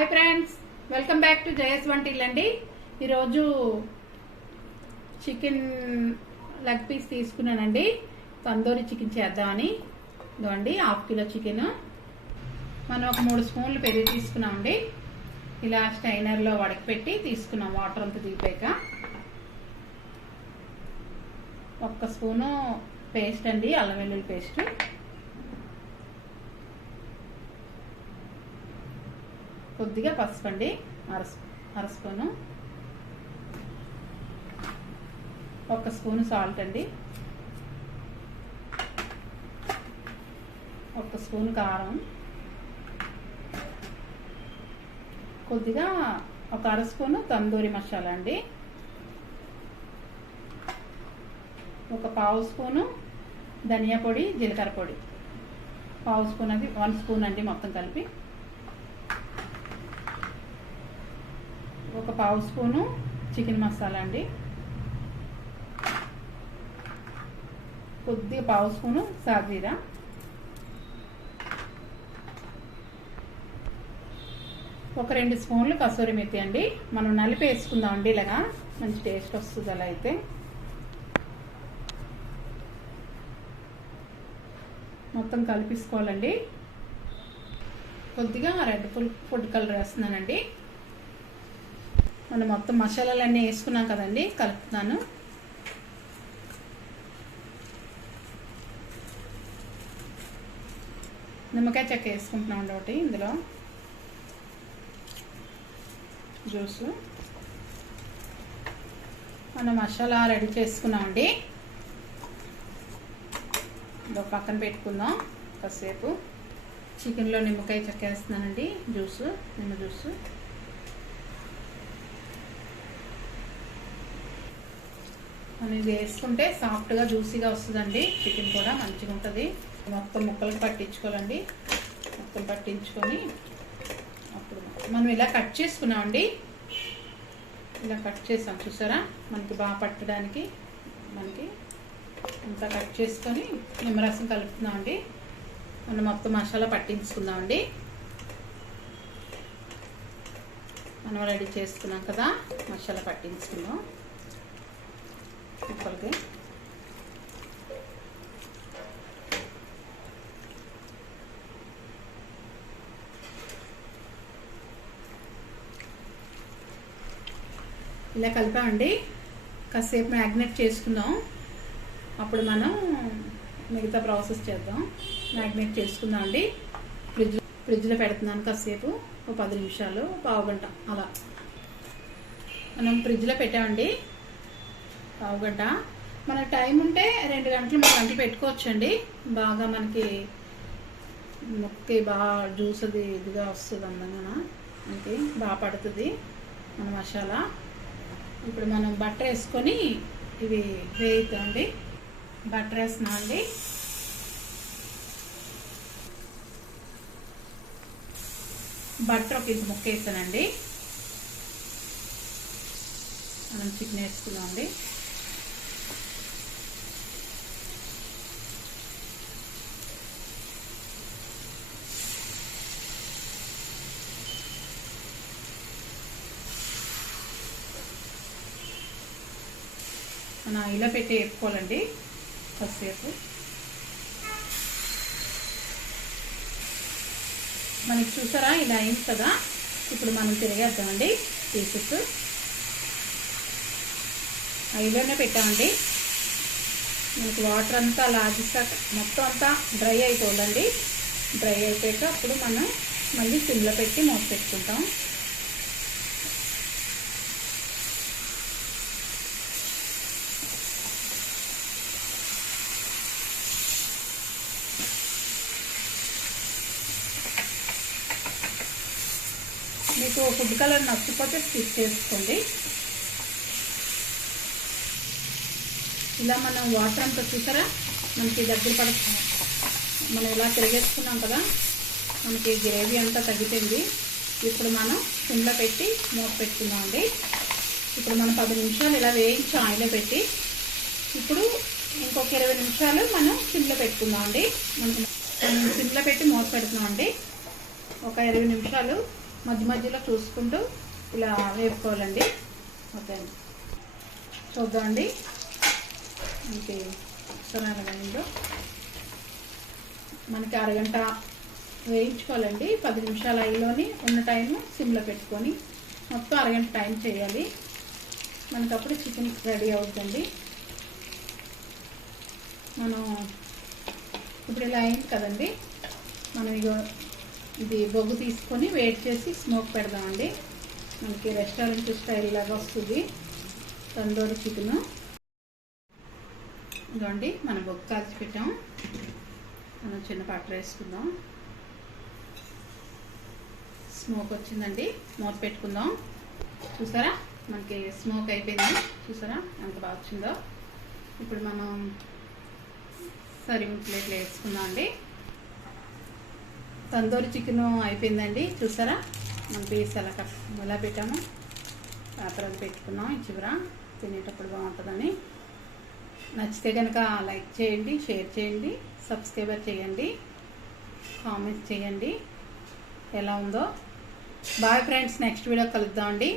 Hi friends, welcome back to Jaya స్వంటిల్లు అండి. ఈరోజు చికెన్ లెగ్ పీస్ తీసుకున్నానండి. తందూరి చికెన్ చేద్దామని. ఇదిగోండి హాఫ్ కిలో చికెన్. మనం ఒక 3 స్పూన్లు పెరుగు తీసుకున్నామండి. ఇలా స్టైనర్లో వడకపెట్టి తీసుకున్నాం వాటర్ అంతా తీపాక. 1 స్పూను పేస్ట్ అండి, అల్లం వెల్లుల్లి పేస్ట్. కొద్దిగా పసుపు అండి, అర స్పూను. 1 స్పూను సాల్ట్ అండి. 1 స్పూను కారం. కొద్దిగా 1 అర స్పూను తందూరి మసాలా అండి. 1 పావు స్పూను ధనియా పొడి, జీలకర్ర పొడి. పావు స్పూన్ అది 1 స్పూన్ అండి మొత్తం కలిపి. 1 పావు స్పూను చికెన్ మసాలా అండి. కొద్దిగా పావు స్పూను సాజీరా. ఒక 2 స్పూన్లు కసూరి మెతి అండి. మనం నలిపి వేసుకుందాం అండి, ఇలాగా మంచి టేస్ట్ వస్తుంది. అలా అయితే మొత్తం కలిపేసుకోవాలండి. కొద్దిగా రెడ్ ఫుడ్ కలర్ వేస్తున్నానండి. మనం మొత్తం మసాలాలన్నీ వేసుకున్నాం కదండి, కలుపుతున్నాను. నిమ్మకాయ చెక్క వేసుకుంటున్నాం అండి ఒకటి. ఇందులో జ్యూసు. మనం మసాలా రెడీ చేసుకున్నామండి. ఇదో పక్కన పెట్టుకుందాం కాసేపు. చికెన్లో నిమ్మకాయ చెక్క వేస్తున్నానండి, జ్యూసు, నిమ్మ జ్యూసు. మనం ఇది వేసుకుంటే సాఫ్ట్గా జ్యూసీగా వస్తుందండి. చికెన్ కూడా మంచిగా ఉంటుంది. మొత్తం ముక్కలకు పట్టించుకోవాలండి. మొత్తం పట్టించుకొని అప్పుడు మనం ఇలా కట్ చేసుకున్నామండి. ఇలా కట్ చేసాం చూసారా, మనకి బాగా పట్టడానికి. మనకి అంతా కట్ చేసుకొని నిమ్మరసం కలుపుతున్నామండి. మనం మొత్తం మసాలా పట్టించుకుందామండి. మనం రెడీ చేసుకున్నాం కదా, మసాలా పట్టించుకుందాం ముక్కలకి. ఇలా కలిపామండి. కాసేపు మ్యాగ్నేట్ చేసుకుందాం. అప్పుడు మనం మిగతా ప్రాసెస్ చేద్దాం. మ్యాగ్నేట్ చేసుకుందాం అండి. ఫ్రిడ్జ్లో పెడుతున్నాను కాసేపు, ఒక 10 నిమిషాలు, పావు గంట అలా. మనం ఫ్రిడ్జ్లో పెట్టామండి పావు గంట. మన టైం ఉంటే 2 గంటలు 3 గంటలు పెట్టుకోవచ్చండి. బాగా మనకి ముక్కి బాగా జ్యూస్ అది ఇదిగా వస్తుంది, అందంగా మనకి బాగా పడుతుంది మన మసాలా. ఇప్పుడు మనం బటర్ వేసుకొని ఇవి వేయిద్దామండి. బటర్ వేస్తున్నాం అండి. బటర్ ఒక ఇంత ముక్క వేసానండి. మనం చికెన్ వేసుకున్నామండి. మనం ఇలా పెట్టి వేసుకోవాలండి కాసేపు. మనకి చూసారా ఇలా అయింది కదా. ఇప్పుడు మనం తిరిగేద్దామండి పీసెస్. ఐలోనే పెట్టామండి. మనకి వాటర్ అంతా లాగిస్తాక మొత్తం అంతా డ్రై అయిపోవాలండి. డ్రై అయిపోయాక అప్పుడు మనం మళ్ళీ సిమ్లో పెట్టి మూత పెట్టుకుంటాం. మీకు ఫుడ్ కలర్ నచ్చకపోతే స్కిప్ చేసుకోండి. ఇలా మనం వాటర్ అంతా చూసారా మనకి దగ్గర పడుతుంది. మనం ఇలా తిరిగేసుకున్నాం కదా, మనకి గ్రేవీ అంతా తగ్గిపోయింది. ఇప్పుడు మనం సిమ్లో పెట్టి మూత పెట్టుకుందాం అండి. ఇప్పుడు మనం 10 నిమిషాలు ఇలా వేయించి ఆయిల్లో పెట్టి, ఇప్పుడు ఇంకొక 20 నిమిషాలు మనం సిమ్లో పెట్టుకుందాం అండి. మనం సిమ్లో పెట్టి మూత పెడుతున్నాం అండి. ఒక 20 నిమిషాలు మధ్య మధ్యలో చూసుకుంటూ ఇలా వేపుకోవాలండి. ఓకే అండి, చూద్దామండి మనకి ఎలాగైందో. మనకి అరగంట వేయించుకోవాలండి. 10 నిమిషాలు అయిలోని ఉన్న టైము సిమ్లో పెట్టుకొని మొత్తం అరగంట టైం చేయాలి. మనకి అప్పుడు చికెన్ రెడీ అవుతుందండి. మనం ఇప్పుడు ఇలా అయింది కదండి, మనం ఇది బొగ్గు తీసుకొని వేడి చేసి స్మోక్ పెడదామండి. మనకి రెస్టారెంట్ స్టైల్ లాగా వస్తుంది తందూరి చికెను. ఇదండి మనం బొగ్గు కాల్చి పెట్టాం. మనం చిన్న పాత్ర వేసుకుందాం. స్మోక్ వచ్చిందండి, మూత పెట్టుకుందాం. చూసారా మనకి స్మోక్ అయిపోయింది. చూసారా ఎంత బాగా వచ్చిందో. ఇప్పుడు మనం సర్వింగ్ ప్లేట్లో వేసుకుందాం అండి. తందూరి చికెన్ అయిపోయిందండి. చూసారా మన పీస్ ఎలా పెట్టాము. పాత్ర పెట్టుకున్నాం. ఈ చివర తినేటప్పుడు బాగుంటుందని. నచ్చితే కనుక లైక్ చేయండి, షేర్ చేయండి, సబ్స్క్రైబర్ చేయండి, కామెంట్స్ చేయండి ఎలా ఉందో. బాయ్ ఫ్రెండ్స్, నెక్స్ట్ వీడియో కలుద్దామండి.